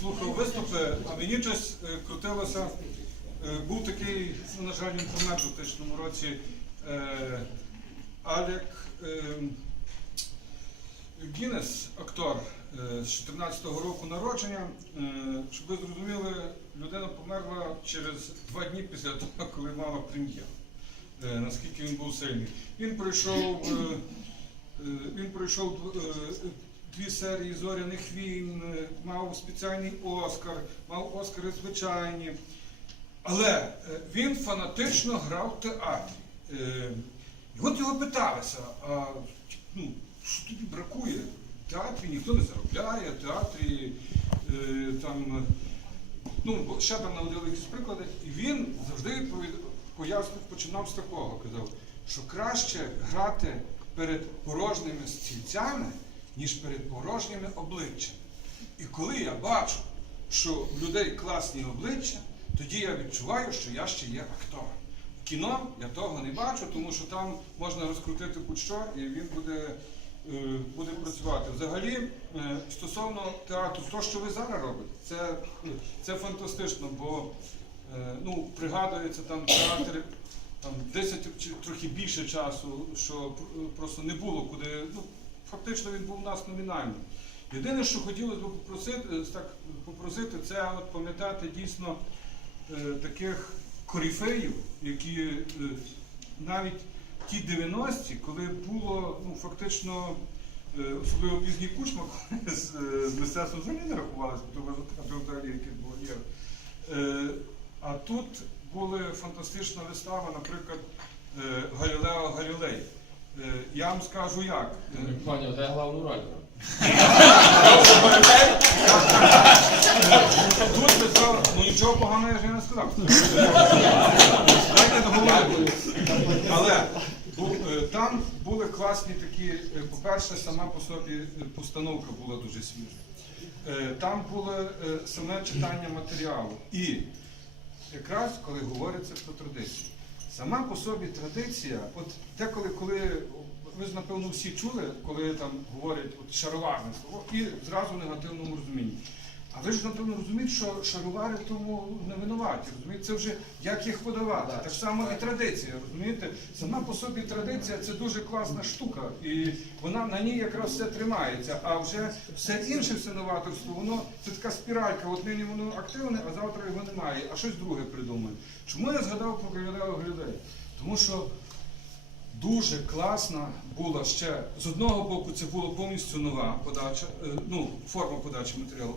Слухав виступи, а мені щось е, крутилося. Е, Був такий, на жаль, помер у 2000 році е, Алек Гіннес, актор з 14-го року народження. Щоб ви зрозуміли, людина померла через два дні після того, коли мала прем'єру. Е, Наскільки він був сильний. Він пройшов. Він пройшов дві серії зоряних війн, е, мав спеціальний Оскар, мав Оскари звичайні. Але е, він фанатично грав в театрі. Е, І от його питалися, а ну, що тобі бракує? В театрі ніхто не заробляє, в театрі там. Ну, ще там наводили якісь приклади, і він завжди пояснив, починав з такого, казав, що краще грати перед порожніми стільцями, ніж перед порожніми обличчями. І коли я бачу, що в людей класні обличчя, тоді я відчуваю, що я ще є актором. В кіно я того не бачу, тому що там можна розкрутити будь-що, і він буде, е, буде працювати. Взагалі, е, стосовно театру, то, що ви зараз робите, це, це фантастично, бо е, ну, пригадується там театр там 10 чи трохи більше часу, що просто не було куди. Ну, фактично він був у нас номінальний. Єдине, що хотілося б попросити, е, так, попросити, це от пам'ятати дійсно е, таких корифеїв, які е, навіть ті 90-ті, коли було ну, фактично, особливо пізній кучма, коли з, з мистецтвом взагалі не рахувалося, тому що взагалі якесь було є. А тут була фантастична вистава, наприклад, е, Галілео Галілей. Е, Я вам скажу як. Пані, де головну роль? Тут писав, ну нічого поганого я ж не сказав. Дайте договорити. Але е, там були класні такі, е, по-перше, сама по собі е, постановка була дуже свіжа. Е, Там було саме читання матеріалу. І якраз коли говориться про традицію. Сама по собі традиція, от деколи, коли ви ж напевно всі чули, коли там говорять от слово, і зразу в негативному розумінні. А ви ж напевно розумієте, що шаровари тому не винуваті. Розумієте, це вже як їх подавати. Так само і традиція. Розумієте, сама по собі традиція це дуже класна штука, і вона на ній якраз все тримається. А вже все інше, все новаторство, воно це така спіралька. От нині воно активне, а завтра його немає, а щось друге придумає. Чому я згадав про Галілео Галілей? Тому що дуже класна була ще з одного боку, це була повністю нова подача, е, ну форма подачі матеріалу.